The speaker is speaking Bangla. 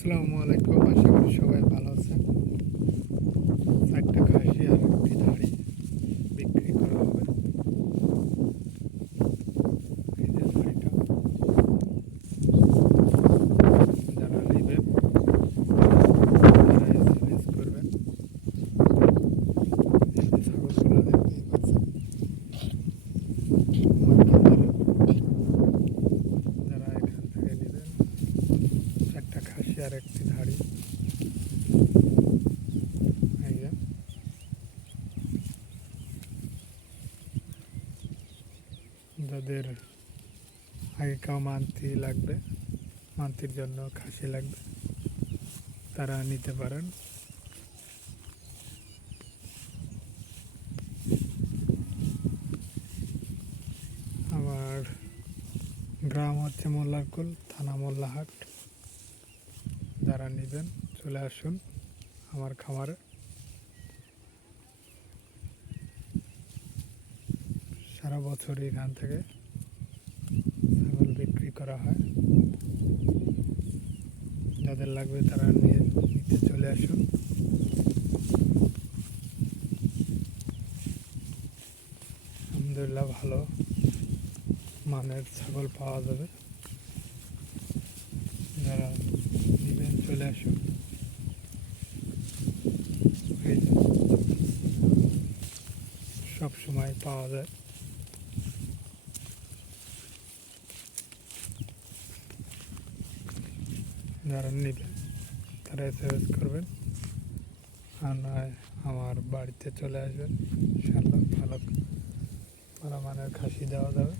আসসালামু আলাইকুম, আশা করি সবাই ভালো আছেন। চারটা খাসি আর একটি দাড়ি বিক্রি করা হবে। এই যে দাড়িটা, যারা নেবেন তারা এসএমএস করবেন। এই যে ছাগলগুলো দেখতেই পাচ্ছেন, আমার খামার। যারা এখান থেকে নেবেন, চারটা খাসি আর একটি দাড়ি। এই যে যাদের আগেকার মান্থলি লাগবে, মান্থলির জন্য খাসি লাগবে, তারা নিতে পারেন। আমার গ্রাম হচ্ছে মোল্লারকুল, থানা মোল্লাহাট। যারা নেবেন চলে আসুন আমার খামারে। সারা বছরই এখান থেকে ছাগল বিক্রি করা হয়। যাদের লাগবে তারা নিতে চলে আসুন। আলহামদুলিল্লাহ, ভালো মানের ছাগল পাওয়া যাবে। যারা নেবেন চলে আসুন। এই যে সব সময় পাওয়া যায়। যারা নেবেন তারা এসএমএস করবেন, আর নয় আমার বাড়িতে চলে আসবেন। ইনশাআল্লাহ ভালো মানের খাসি দেওয়া যাবে।